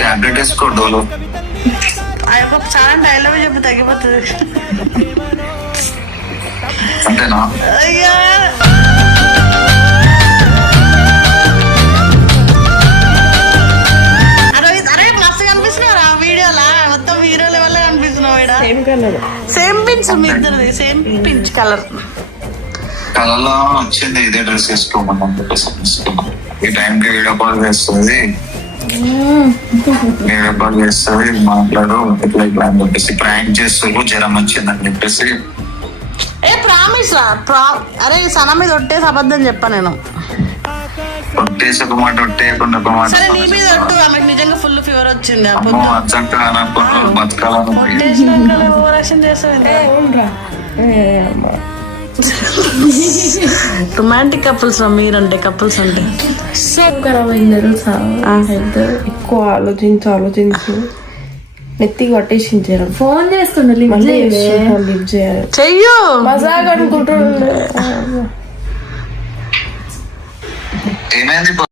Tablet వేసుకో డోలో. చాలా dialogue చెప్పి తగ్గిపోతుంది. అంతేనా? అయ్యా అరే మస్తు కనిపిస్తున్నారా వీడియోలా? మొత్తం హీరో లెవెల్ కనిపిస్తున్నావు. సేమ్ పించ్ మీ ఇద్దరిది, సేమ్ పించ్ కలర్. కళలో వచ్చింది ఇదే డ్రెస్ వేసుకోమని ఈ టైంకి వీడియో కాల్ చేస్తుంది, వీడియో కాల్ చేస్తుంది, మాట్లాడు ఇట్లా ఇట్లా అని చెప్పేసి ప్రాంక్ చేస్తూ జ్వరం వచ్చిందని చెప్పేసి. ఏ ప్రామిస్ రా అరే సన మీద ఒట్టేసి అబద్ధం చెప్పా నేను. ఒట్టేసి ఒక మాట ఒట్టేయకుండా ఒక మాట. సరే నీ మీద ఒట్టు, ఆమెకు నిజంగా ఫుల్ ఫీవర్ వచ్చింది. రొమాంటిక్ కపుల్స్ మీరంటే, కపుల్స్ అంటే ఖరాబ్ అయింది తెలుసా? ఎక్కువ ఆలోచించు నెత్తి పట్టేసించారు. ఫోన్ చేస్తుండే చెయ్యు మజాగా అనుకుంటుండే. ఏమైంది?